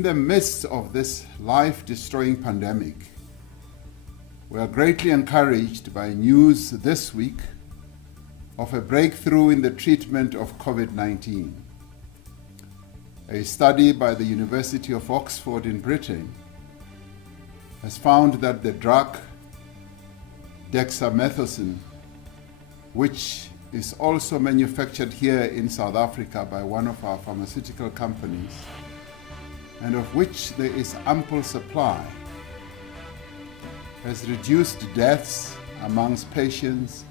In the midst of this life-destroying pandemic, we are greatly encouraged by news this week of a breakthrough in the treatment of COVID-19. A study by the University of Oxford in Britain has found that the drug dexamethasone, which is also manufactured here in South Africa by one of our pharmaceutical companies, and of which there is ample supply, has reduced deaths amongst patients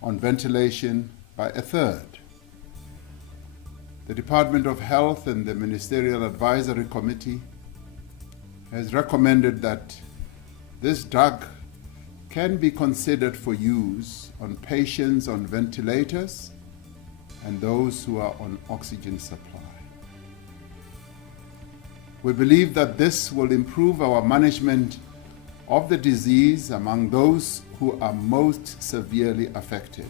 on ventilation by a third. The Department of Health and the Ministerial Advisory Committee has recommended that this drug can be considered for use on patients on ventilators and those who are on oxygen supply. We believe that this will improve our management of the disease among those who are most severely affected.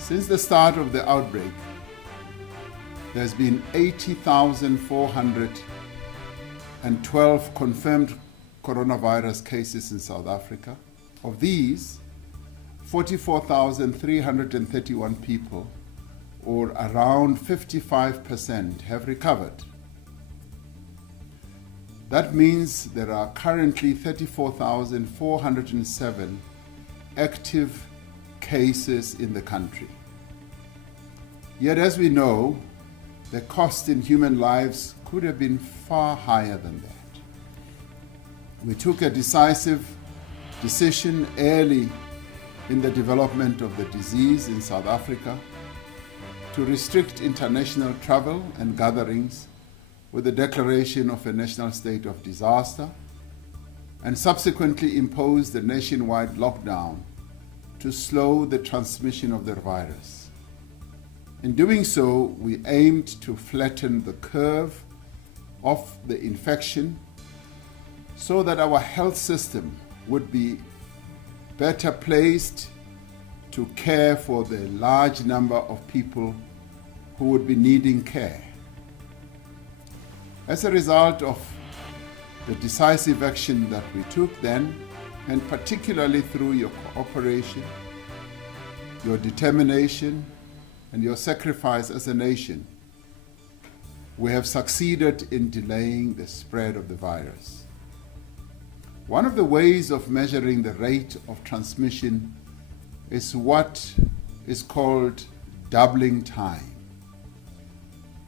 Since the start of the outbreak, there's been 80,412 confirmed coronavirus cases in South Africa. Of these, 44,331 people, or around 55%, have recovered. That means there are currently 34,407 active cases in the country. Yet, as we know, the cost in human lives could have been far higher than that. We took a decisive decision early in the development of the disease in South Africa to restrict international travel and gatherings with the declaration of a national state of disaster, and subsequently imposed a nationwide lockdown to slow the transmission of the virus. In doing so, we aimed to flatten the curve of the infection so that our health system would be better placed to care for the large number of people who would be needing care. As a result of the decisive action that we took then, and particularly through your cooperation, your determination, and your sacrifice as a nation, we have succeeded in delaying the spread of the virus. One of the ways of measuring the rate of transmission is what is called doubling time.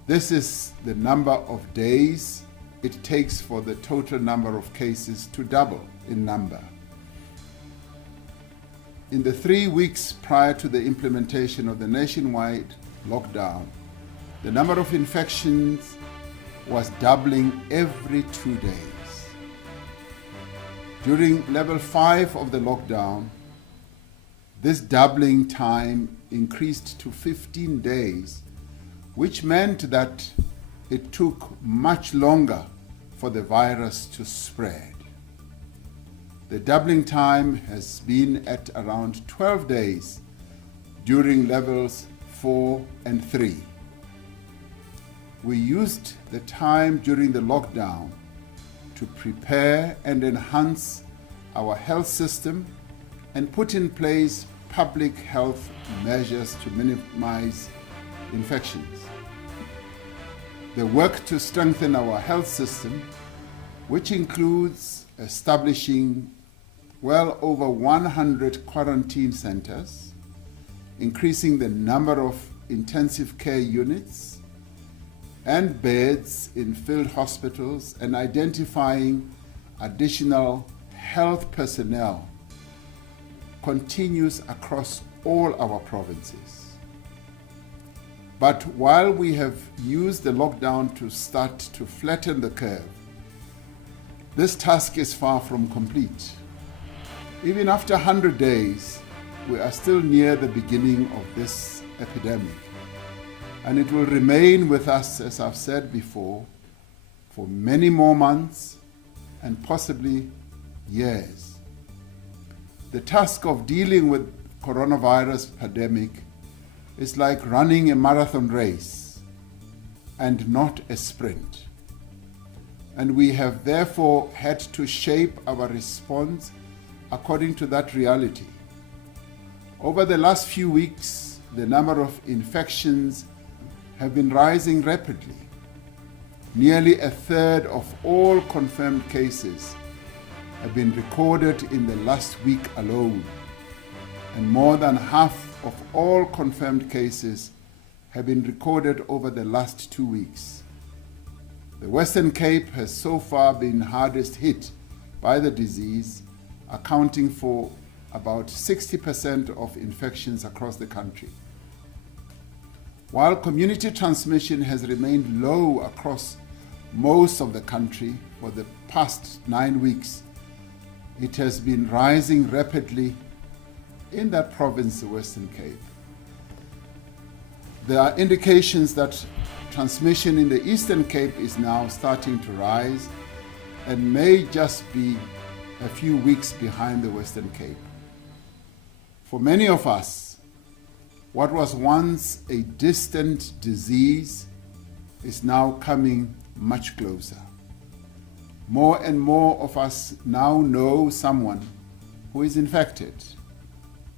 This is the number of days it takes for the total number of cases to double in number. In the 3 weeks prior to the implementation of the nationwide lockdown, the number of infections was doubling every 2 days. During level 5 of the lockdown, this doubling time increased to 15 days, which meant that it took much longer for the virus to spread. The doubling time has been at around 12 days during levels 4 and 3. We used the time during the lockdown to prepare and enhance our health system and put in place public health measures to minimize infections. The work to strengthen our health system, which includes establishing well over 100 quarantine centers, increasing the number of intensive care units and beds in field hospitals, and identifying additional health personnel, continues across all our provinces. But while we have used the lockdown to start to flatten the curve, this task is far from complete. Even after 100 days, we are still near the beginning of this epidemic, and it will remain with us, as I've said before, for many more months and possibly years. The task of dealing with coronavirus pandemic is like running a marathon race, and not a sprint. And we have therefore had to shape our response according to that reality. Over the last few weeks, the number of infections have been rising rapidly. Nearly a third of all confirmed cases have been recorded in the last week alone, and more than half of all confirmed cases have been recorded over the last 2 weeks. The Western Cape has so far been hardest hit by the disease, accounting for about 60% of infections across the country. While community transmission has remained low across most of the country for the past 9 weeks, it has been rising rapidly in that province, the Western Cape. There are indications that transmission in the Eastern Cape is now starting to rise and may just be a few weeks behind the Western Cape. For many of us, what was once a distant disease is now coming much closer. More and more of us now know someone who is infected,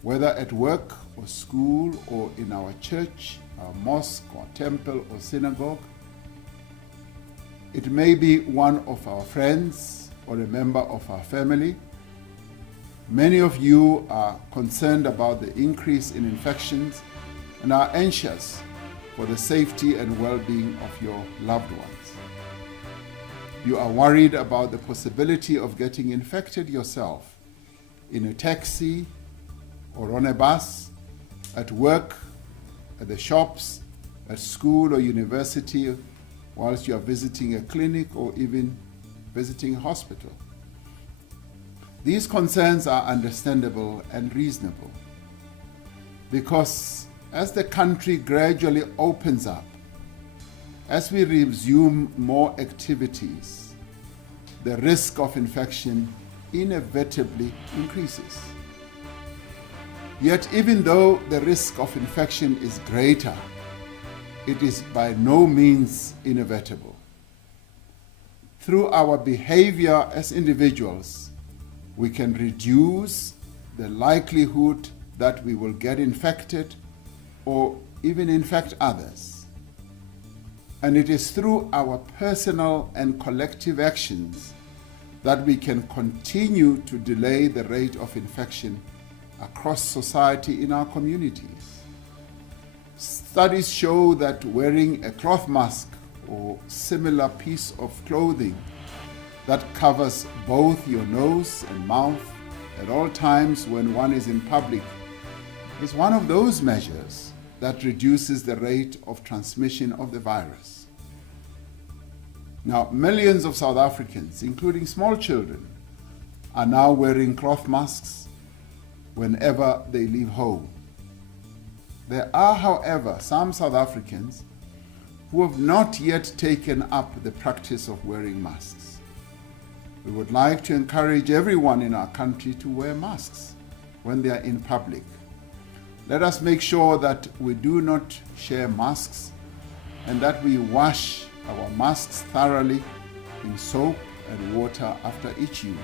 whether at work or school or in our church, our mosque or temple or synagogue. It may be one of our friends or a member of our family. Many of you are concerned about the increase in infections and are anxious for the safety and well-being of your loved ones. You are worried about the possibility of getting infected yourself in a taxi or on a bus, at work, at the shops, at school or university, whilst you are visiting a clinic or even visiting a hospital. These concerns are understandable and reasonable because as the country gradually opens up, as we resume more activities, the risk of infection inevitably increases. Yet even though the risk of infection is greater, it is by no means inevitable. Through our behavior as individuals, we can reduce the likelihood that we will get infected or even infect others. And it is through our personal and collective actions that we can continue to delay the rate of infection across society in our communities. Studies show that wearing a cloth mask or similar piece of clothing that covers both your nose and mouth at all times when one is in public is one of those measures that reduces the rate of transmission of the virus. Now, millions of South Africans, including small children, are now wearing cloth masks whenever they leave home. There are, however, some South Africans who have not yet taken up the practice of wearing masks. We would like to encourage everyone in our country to wear masks when they are in public. Let us make sure that we do not share masks and that we wash our masks thoroughly in soap and water after each use.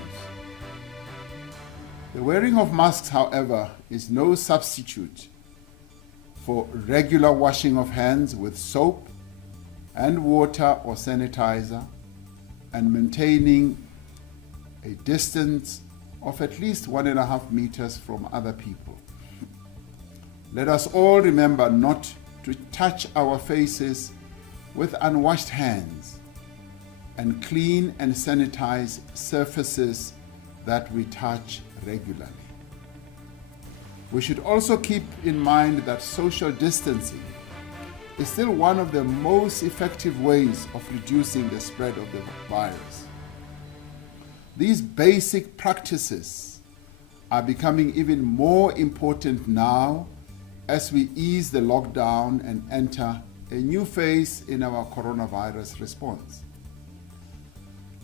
The wearing of masks, however, is no substitute for regular washing of hands with soap and water or sanitizer and maintaining a distance of at least 1.5 meters from other people. Let us all remember not to touch our faces with unwashed hands and clean and sanitize surfaces that we touch regularly. We should also keep in mind that social distancing is still one of the most effective ways of reducing the spread of the virus. These basic practices are becoming even more important now as we ease the lockdown and enter a new phase in our coronavirus response.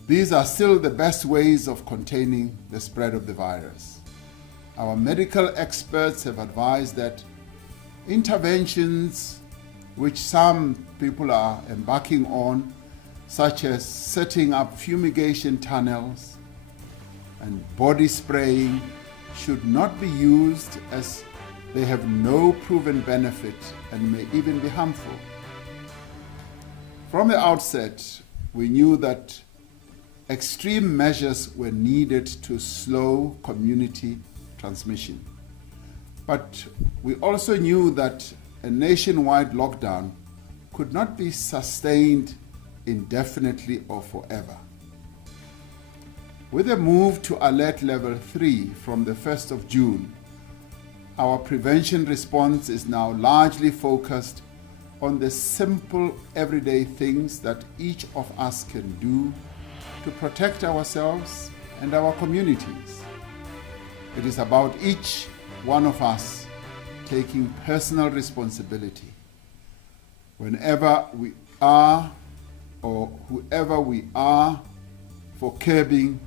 These are still the best ways of containing the spread of the virus. Our medical experts have advised that interventions which some people are embarking on, such as setting up fumigation tunnels and body spraying, should not be used, as they have no proven benefit and may even be harmful. From the outset, we knew that extreme measures were needed to slow community transmission. But we also knew that a nationwide lockdown could not be sustained indefinitely or forever. With a move to alert level 3 from the 1st of June, our prevention response is now largely focused on the simple everyday things that each of us can do to protect ourselves and our communities. It is about each one of us taking personal responsibility whenever we are or whoever we are for curbing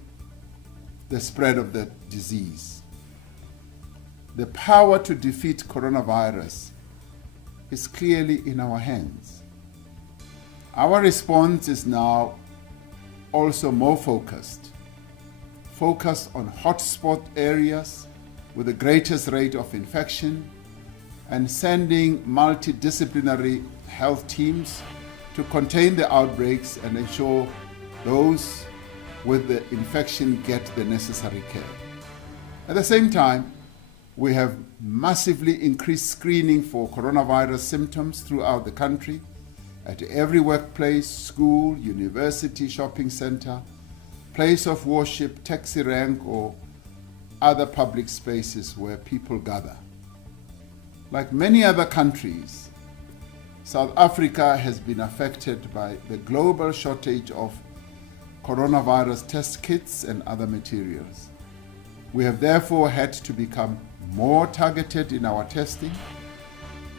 the spread of the disease. The power to defeat coronavirus is clearly in our hands. Our response is now also more focused on hotspot areas with the greatest rate of infection and sending multidisciplinary health teams to contain the outbreaks and ensure those with the infection get the necessary care. At the same time, we have massively increased screening for coronavirus symptoms throughout the country at every workplace, school, university, shopping center, place of worship, taxi rank, or other public spaces where people gather. Like many other countries, South Africa has been affected by the global shortage of coronavirus test kits and other materials. We have therefore had to become more targeted in our testing,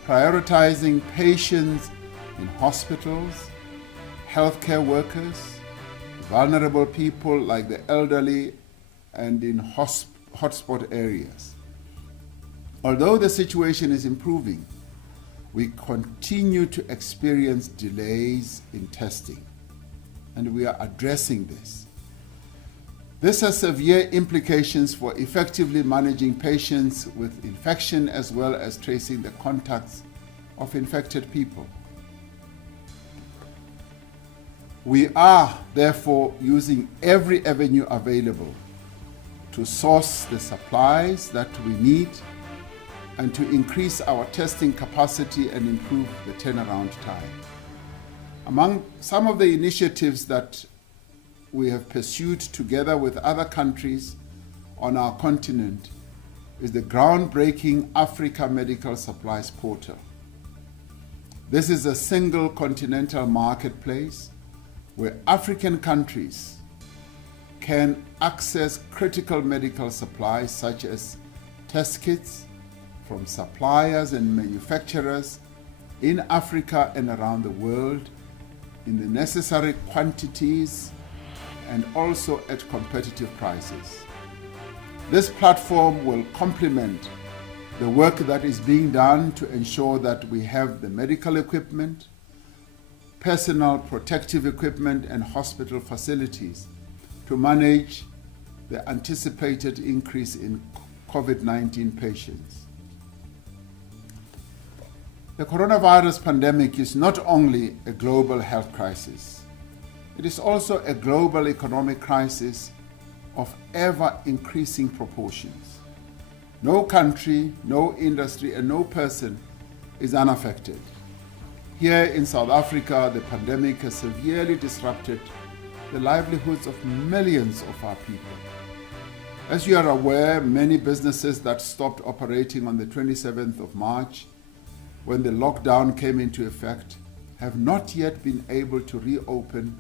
prioritizing patients in hospitals, healthcare workers, vulnerable people like the elderly, and in hotspot areas. Although the situation is improving, we continue to experience delays in testing, and we are addressing this. This has severe implications for effectively managing patients with infection as well as tracing the contacts of infected people. We are therefore using every avenue available to source the supplies that we need and to increase our testing capacity and improve the turnaround time. Among some of the initiatives that we have pursued together with other countries on our continent is the groundbreaking Africa Medical Supplies Portal. This is a single continental marketplace where African countries can access critical medical supplies such as test kits from suppliers and manufacturers in Africa and around the world in the necessary quantities and also at competitive prices. This platform will complement the work that is being done to ensure that we have the medical equipment, personal protective equipment, and hospital facilities to manage the anticipated increase in COVID-19 patients. The coronavirus pandemic is not only a global health crisis, it is also a global economic crisis of ever-increasing proportions. No country, no industry, and no person is unaffected. Here in South Africa, the pandemic has severely disrupted the livelihoods of millions of our people. As you are aware, many businesses that stopped operating on the 27th of March, when the lockdown came into effect, have not yet been able to reopen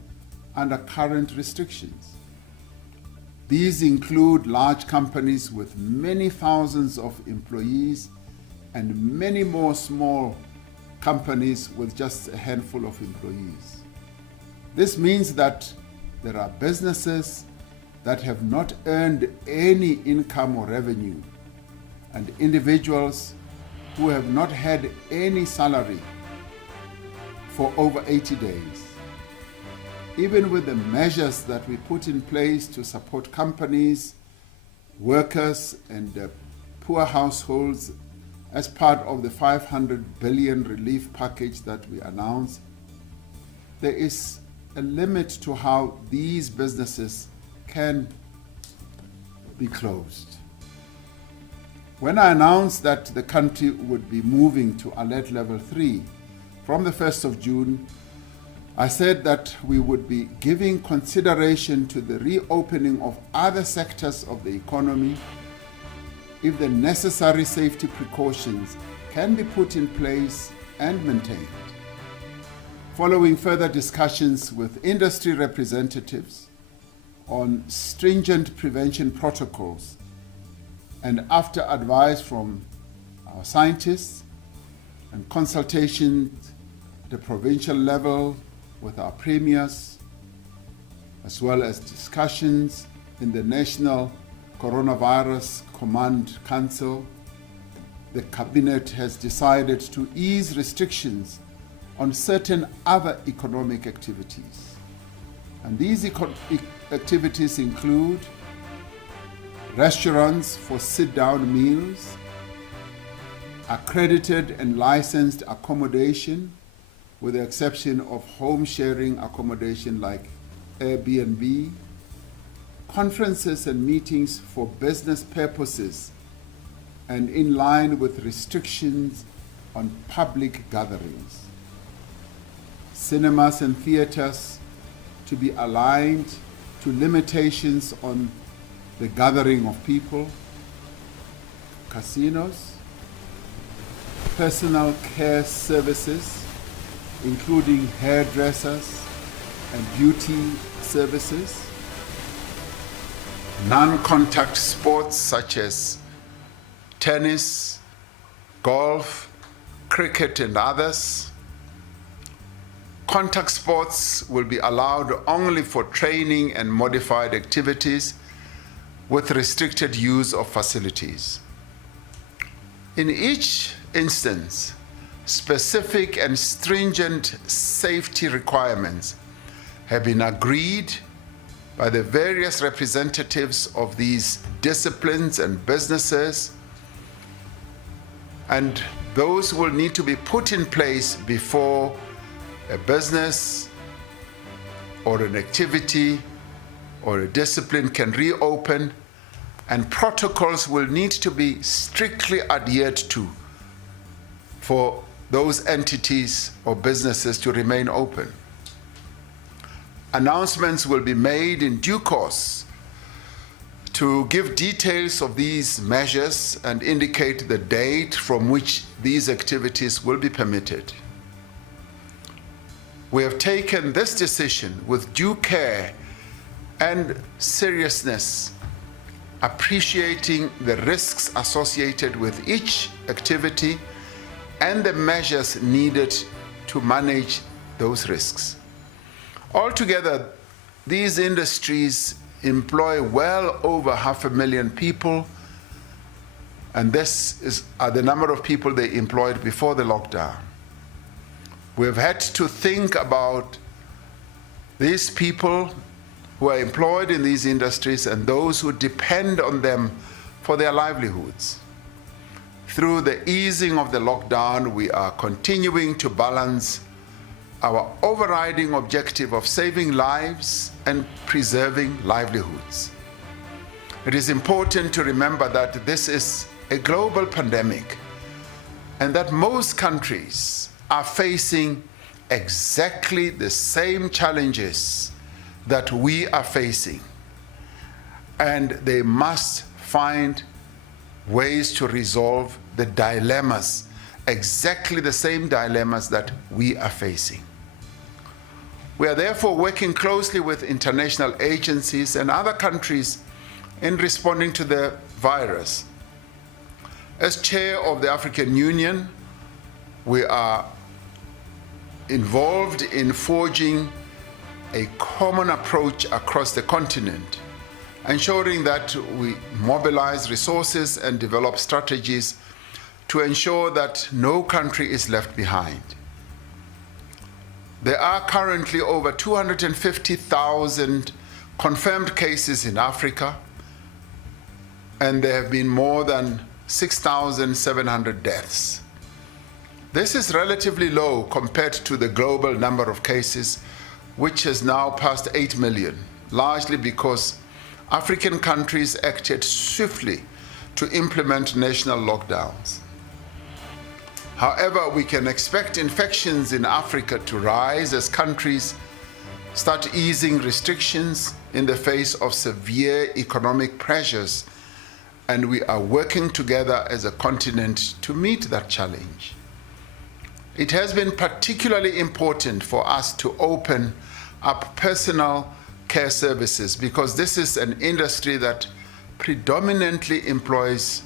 under current restrictions. These include large companies with many thousands of employees and many more small companies with just a handful of employees. This means that there are businesses that have not earned any income or revenue, and individuals who have not had any salary for over 80 days. Even with the measures that we put in place to support companies, workers, and poor households as part of the 500 billion relief package that we announced, there is a limit to how these businesses can be closed. When I announced that the country would be moving to alert level 3 from the 1st of June, I said that we would be giving consideration to the reopening of other sectors of the economy if the necessary safety precautions can be put in place and maintained. Following further discussions with industry representatives on stringent prevention protocols, and after advice from our scientists and consultations at the provincial level with our premiers, as well as discussions in the National Coronavirus Command Council, the Cabinet has decided to ease restrictions on certain other economic activities. And these activities include restaurants for sit-down meals, accredited and licensed accommodation, with the exception of home-sharing accommodation like Airbnb, conferences and meetings for business purposes, and in line with restrictions on public gatherings. Cinemas and theaters to be aligned to limitations on the gathering of people. Casinos, personal care services, including hairdressers and beauty services, non-contact sports such as tennis, golf, cricket, and others. Contact sports will be allowed only for training and modified activities with restricted use of facilities. In each instance, specific and stringent safety requirements have been agreed by the various representatives of these disciplines and businesses, and those will need to be put in place before a business or an activity or a discipline can reopen, and protocols will need to be strictly adhered to for those entities or businesses to remain open. Announcements will be made in due course to give details of these measures and indicate the date from which these activities will be permitted. We have taken this decision with due care and seriousness, appreciating the risks associated with each activity and the measures needed to manage those risks. Altogether, these industries employ well over 500,000 people, and this is the number of people they employed before the lockdown. We've had to think about these people who are employed in these industries and those who depend on them for their livelihoods. Through the easing of the lockdown, we are continuing to balance our overriding objective of saving lives and preserving livelihoods. It is important to remember that this is a global pandemic and that most countries are facing exactly the same challenges that we are facing, and they must find ways to resolve the dilemmas, exactly the same dilemmas that we are facing. We are therefore working closely with international agencies and other countries in responding to the virus. As chair of the African Union, we are involved in forging a common approach across the continent, ensuring that we mobilize resources and develop strategies to ensure that no country is left behind. There are currently over 250,000 confirmed cases in Africa, and there have been more than 6,700 deaths. This is relatively low compared to the global number of cases, which has now passed 8 million, largely because African countries acted swiftly to implement national lockdowns. However, we can expect infections in Africa to rise as countries start easing restrictions in the face of severe economic pressures, and we are working together as a continent to meet that challenge. It has been particularly important for us to open up personal care services because this is an industry that predominantly employs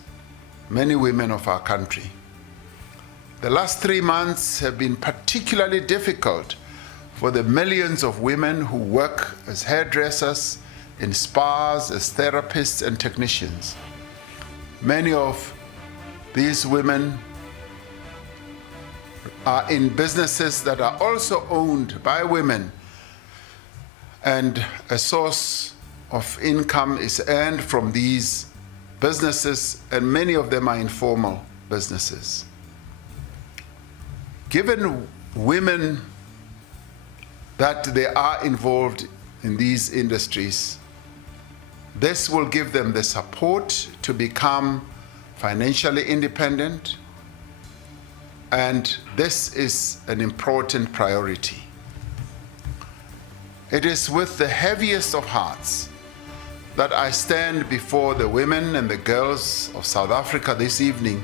many women of our country. The last 3 months have been particularly difficult for the millions of women who work as hairdressers, in spas, as therapists and technicians. Many of these women are in businesses that are also owned by women, and a source of income is earned from these businesses, and many of them are informal businesses. Given women that they are involved in these industries, this will give them the support to become financially independent, and this is an important priority. It is with the heaviest of hearts that I stand before the women and the girls of South Africa this evening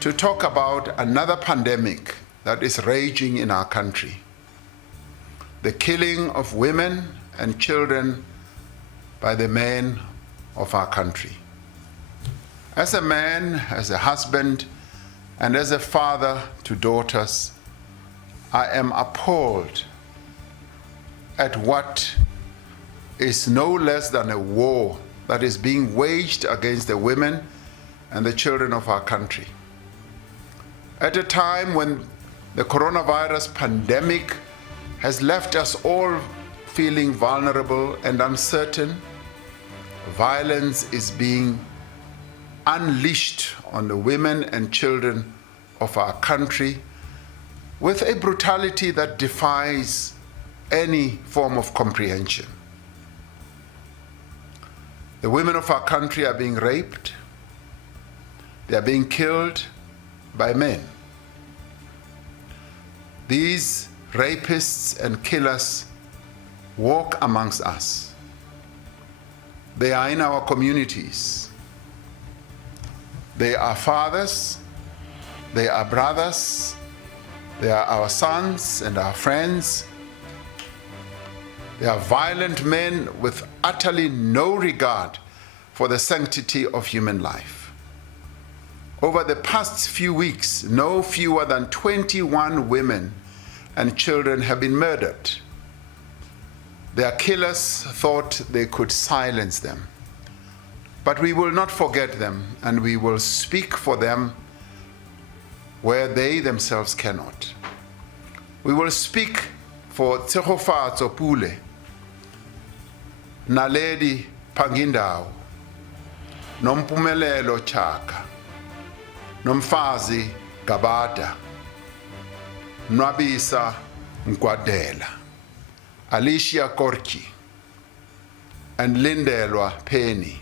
to talk about another pandemic that is raging in our country: the killing of women and children by the men of our country. As a man, as a husband, and as a father to daughters, I am appalled at what is no less than a war that is being waged against the women and the children of our country. At a time when the coronavirus pandemic has left us all feeling vulnerable and uncertain, violence is being unleashed on the women and children of our country with a brutality that defies any form of comprehension. The women of our country are being raped. They are being killed by men. These rapists and killers walk amongst us. They are in our communities. They are fathers, they are brothers, they are our sons and our friends. They are violent men with utterly no regard for the sanctity of human life. Over the past few weeks, no fewer than 21 women and children have been murdered. Their killers thought they could silence them. But we will not forget them, and we will speak for them where they themselves cannot. We will speak for Tshegofatso Pule, Naledi Pangindao, Nompumelelo Chaka, Nomfazi Gabata, Nwabisa Nkwadela, Alicia Korki, and Lindelwa Penny.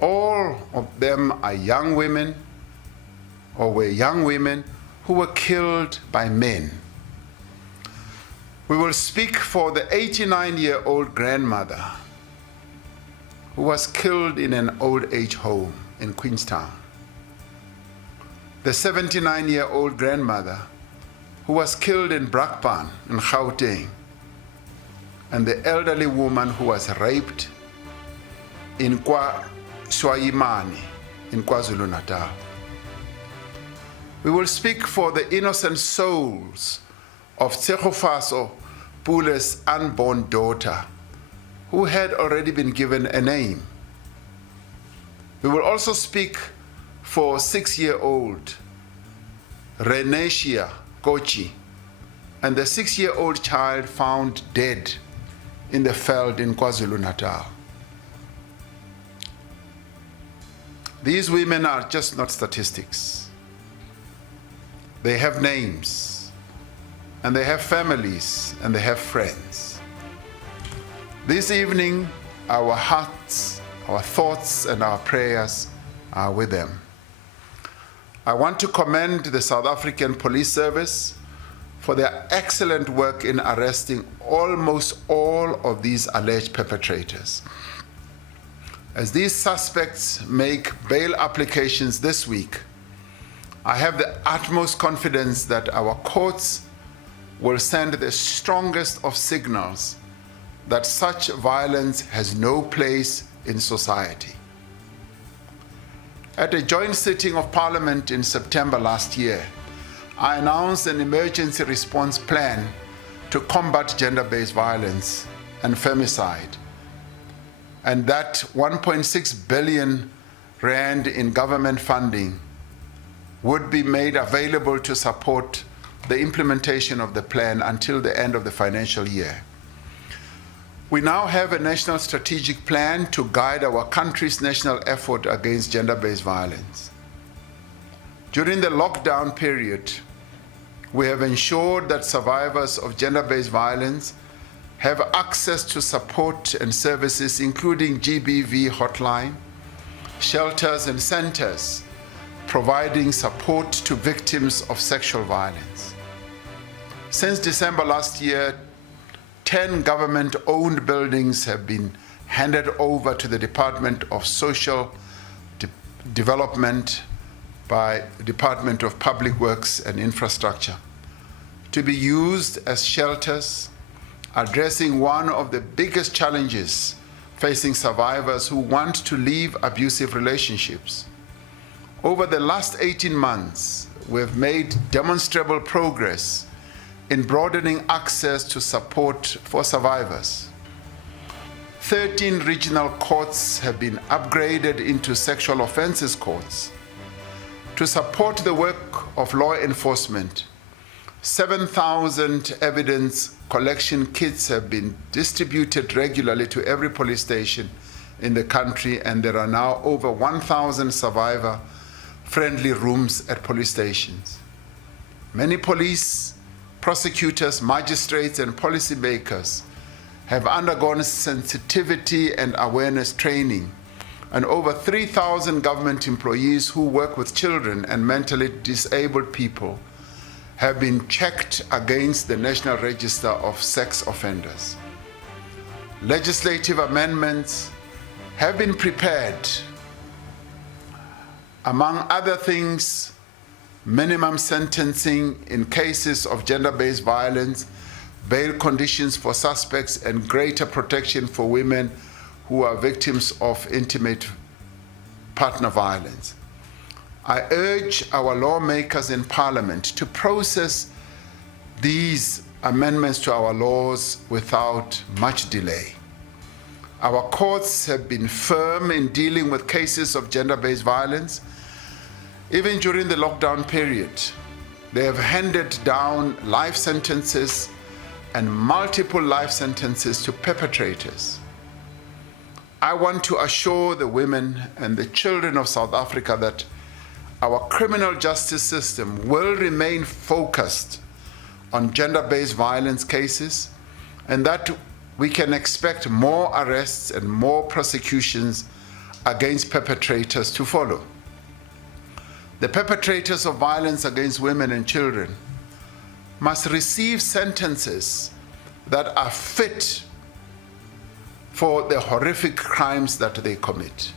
All of them are young women, or were young women, who were killed by men. We will speak for the 89-year-old grandmother who was killed in an old age home in Queenstown. The 79-year-old grandmother who was killed in Brakpan in Gauteng, and the elderly woman who was raped in KwaShwayimani in KwaZulu-Natal. We will speak for the innocent souls of Tshegofatso Pule's unborn daughter, who had already been given a name. We will also speak for 6-year-old Renacia Kochi, and the 6-year-old child found dead in the veld in KwaZulu-Natal. These women are just not statistics. They have names, and they have families, and they have friends. This evening, our hearts, our thoughts, and our prayers are with them. I want to commend the South African Police Service for their excellent work in arresting almost all of these alleged perpetrators. As these suspects make bail applications this week, I have the utmost confidence that our courts will send the strongest of signals that such violence has no place in society. At a joint sitting of Parliament in September last year, I announced an emergency response plan to combat gender-based violence and femicide, and that 1.6 billion rand in government funding would be made available to support the implementation of the plan until the end of the financial year. We now have a national strategic plan to guide our country's national effort against gender-based violence. During the lockdown period, we have ensured that survivors of gender-based violence have access to support and services, including GBV hotline, shelters and centers, providing support to victims of sexual violence. Since December last year, 10 government-owned buildings have been handed over to the Department of Social Development by the Department of Public Works and Infrastructure to be used as shelters, addressing one of the biggest challenges facing survivors who want to leave abusive relationships. Over the last 18 months, we've made demonstrable progress in broadening access to support for survivors. 13 regional courts have been upgraded into sexual offenses courts. To support the work of law enforcement, 7,000 evidence collection kits have been distributed regularly to every police station in the country, and there are now over 1,000 survivor-friendly rooms at police stations. Many police, prosecutors, magistrates, and policymakers have undergone sensitivity and awareness training, and over 3,000 government employees who work with children and mentally disabled people have been checked against the National Register of Sex Offenders. Legislative amendments have been prepared. Among other things, minimum sentencing in cases of gender-based violence, bail conditions for suspects, and greater protection for women who are victims of intimate partner violence. I urge our lawmakers in Parliament to process these amendments to our laws without much delay. Our courts have been firm in dealing with cases of gender-based violence. Even during the lockdown period, they have handed down life sentences and multiple life sentences to perpetrators. I want to assure the women and the children of South Africa that our criminal justice system will remain focused on gender-based violence cases, and that we can expect more arrests and more prosecutions against perpetrators to follow. The perpetrators of violence against women and children must receive sentences that are fit for the horrific crimes that they commit.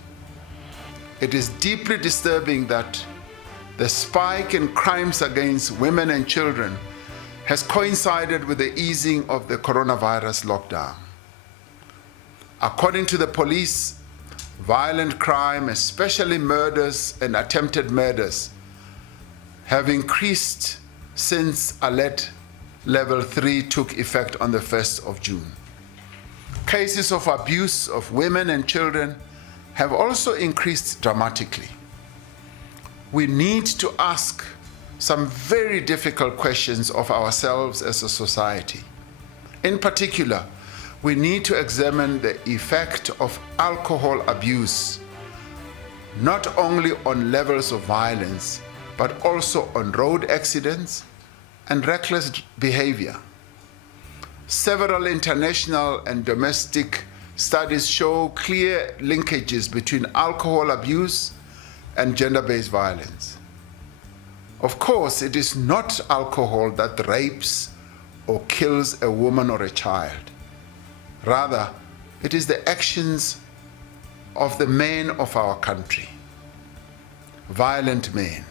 It is deeply disturbing that the spike in crimes against women and children has coincided with the easing of the coronavirus lockdown. According to the police, violent crime, especially murders and attempted murders, have increased since Alert Level 3 took effect on the 1st of June. Cases of abuse of women and children have also increased dramatically. We need to ask some very difficult questions of ourselves as a society. In particular, we need to examine the effect of alcohol abuse, not only on levels of violence, but also on road accidents and reckless behavior. Several international and domestic studies show clear linkages between alcohol abuse and gender-based violence. Of course, it is not alcohol that rapes or kills a woman or a child. Rather, it is the actions of the men of our country, violent men.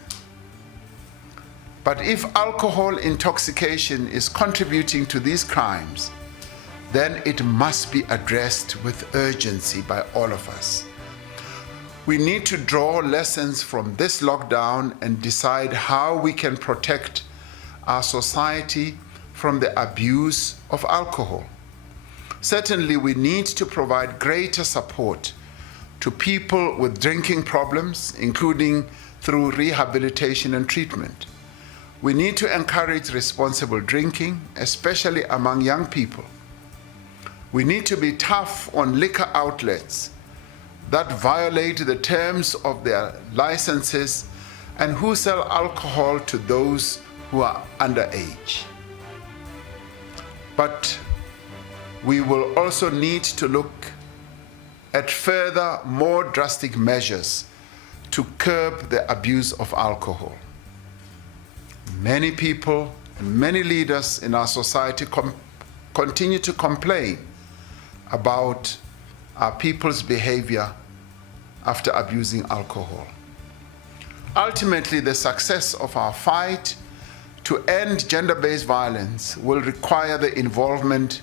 But if alcohol intoxication is contributing to these crimes, then it must be addressed with urgency by all of us. We need to draw lessons from this lockdown and decide how we can protect our society from the abuse of alcohol. Certainly, we need to provide greater support to people with drinking problems, including through rehabilitation and treatment. We need to encourage responsible drinking, especially among young people. We need to be tough on liquor outlets that violate the terms of their licenses and who sell alcohol to those who are underage. But we will also need to look at further, more drastic measures to curb the abuse of alcohol. Many people and many leaders in our society continue to complain about our people's behavior after abusing alcohol. Ultimately, the success of our fight to end gender-based violence will require the involvement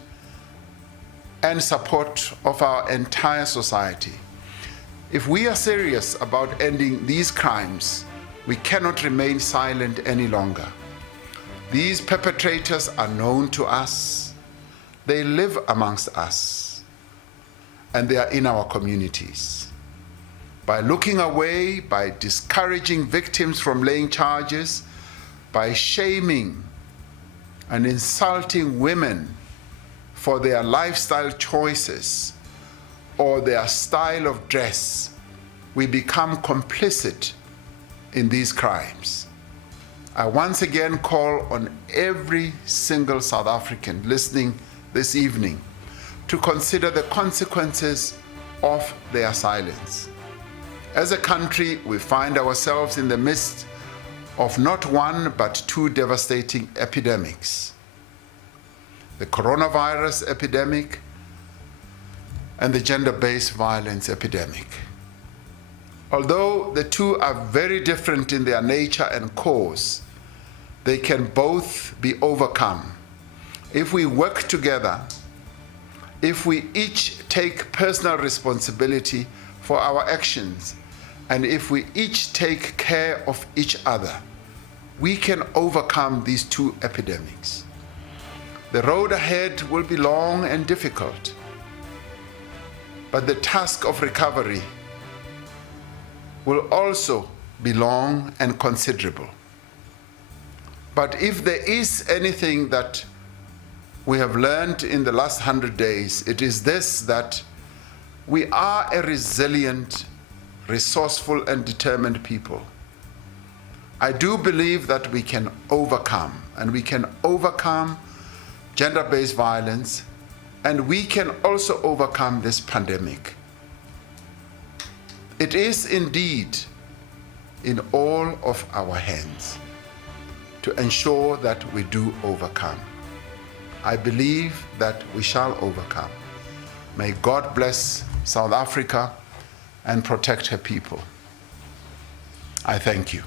and support of our entire society. If we are serious about ending these crimes, we cannot remain silent any longer. These perpetrators are known to us, they live amongst us, and they are in our communities. By looking away, by discouraging victims from laying charges, by shaming and insulting women for their lifestyle choices or their style of dress, we become complicit in these crimes. I once again call on every single South African listening this evening to consider the consequences of their silence. As a country, we find ourselves in the midst of not one but two devastating epidemics: the coronavirus epidemic and the gender-based violence epidemic. Although the two are very different in their nature and cause, they can both be overcome if we work together, if we each take personal responsibility for our actions, and if we each take care of each other. We can overcome these two epidemics. The road ahead will be long and difficult, but the task of recovery will also be long and considerable. But if there is anything that we have learned in the last 100 days, it is this: that we are a resilient, resourceful, and determined people. I do believe that we can overcome, and we can overcome gender-based violence, and we can also overcome this pandemic. It is indeed in all of our hands to ensure that we do overcome. I believe that we shall overcome. May God bless South Africa and protect her people. I thank you.